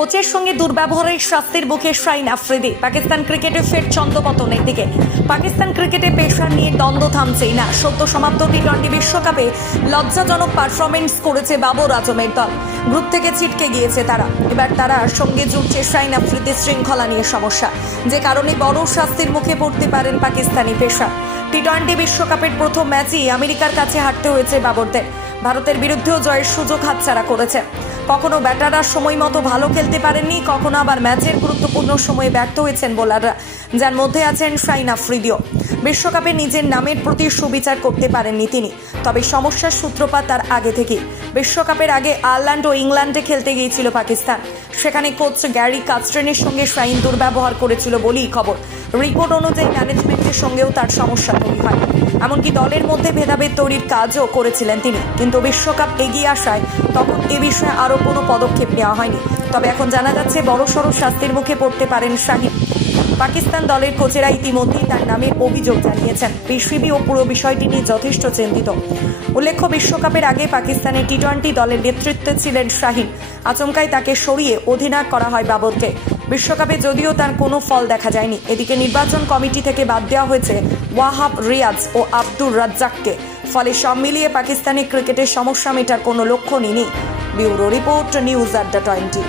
কোচের সঙ্গে দুর্ব্যবহারের শাস্তির মুখে শাইন আফ্রিদি। পাকিস্তান ক্রিকেটে ফের চন্দ্রপতনের দিকে। পাকিস্তান ক্রিকেটে পেশার নিয়ে দ্বন্দ্ব থামছেই না। সদ্য সমাপ্ত টি টোয়েন্টি বিশ্বকাপে লজ্জাজনক পারফরমেন্স করেছে বাবর আজমের দল। গ্রুপ থেকে ছিটকে গিয়েছে তারা। এবার তারা সঙ্গে জুটছে শাইন আফ্রিদির শৃঙ্খলা নিয়ে সমস্যা। যে কারণে বড় শাস্তির মুখে পড়তে পারেন পাকিস্তানি পেশা। টি টোয়েন্টি বিশ্বকাপের প্রথম ম্যাচই আমেরিকার কাছে হারতে হয়েছে বাবরদের। ভারতের বিরুদ্ধেও জয়ের সুযোগ হাতছাড়া করেছে। কখনো ব্যাটাররা সময় মতো ভালো খেলতে পারেননি, কখনো আবার ম্যাচের গুরুত্বপূর্ণ সময়ে ব্যর্থ হয়েছেন বোলাররা। যার মধ্যে আছেন শাইন আফ্রিদিও। বিশ্বকাপে নিজের নামের প্রতি সুবিচার করতে পারেননি তিনি। তবে সমস্যার সূত্রপাত তার আগে থেকেই। বিশ্বকাপের আগে আয়ারল্যান্ড ও ইংল্যান্ডে খেলতে গিয়েছিল পাকিস্তান। সেখানে কোচ গ্যারি কাস্ট্রেনের সঙ্গে শাইন দুর্ব্যবহার করেছিল বলেই খবর। রিপোর্ট অনুযায়ী ম্যানেজমেন্টের সঙ্গেও তার সমস্যা তৈরি হয়। এমনকি দলের মধ্যে ভেদাভেদ তৈরির কাজও করেছিলেন তিনি। কিন্তু বিশ্বকাপ এগিয়ে আসায় তখন এ বিষয়ে আরও কোনো পদক্ষেপ নেওয়া হয়নি। তবে এখন জানা যাচ্ছে, বড়সড় শাস্তির মুখে পড়তে পারেন শাহিন। পাকিস্তান দলের কোচেরা ইতিমধ্যেই তার নামে অভিযোগ জানিয়েছেন। পিসিবি ও পুরো বিষয়টি নিয়ে যথেষ্ট চিন্তিত। উল্লেখ্য, বিশ্বকাপের আগে পাকিস্তানের টি টোয়েন্টি দলের নেতৃত্বে ছিলেন শাহিন। আচমকায় তাকে সরিয়ে অধিনায়ক করা হয় বাবরকে। বিশ্বকাপে যদিও তার কোনো ফল দেখা যায়নি। এদিকে নির্বাচন কমিটি থেকে বাদ দেওয়া হয়েছে ওয়াহাব, রিয়াজ ও আব্দুর রাজ্জাককে। ফলে সব মিলিয়ে পাকিস্তানি ক্রিকেটের সমস্যা মেটার কোনো লক্ষ্যণই নেই। Bureau report news Adda twenty.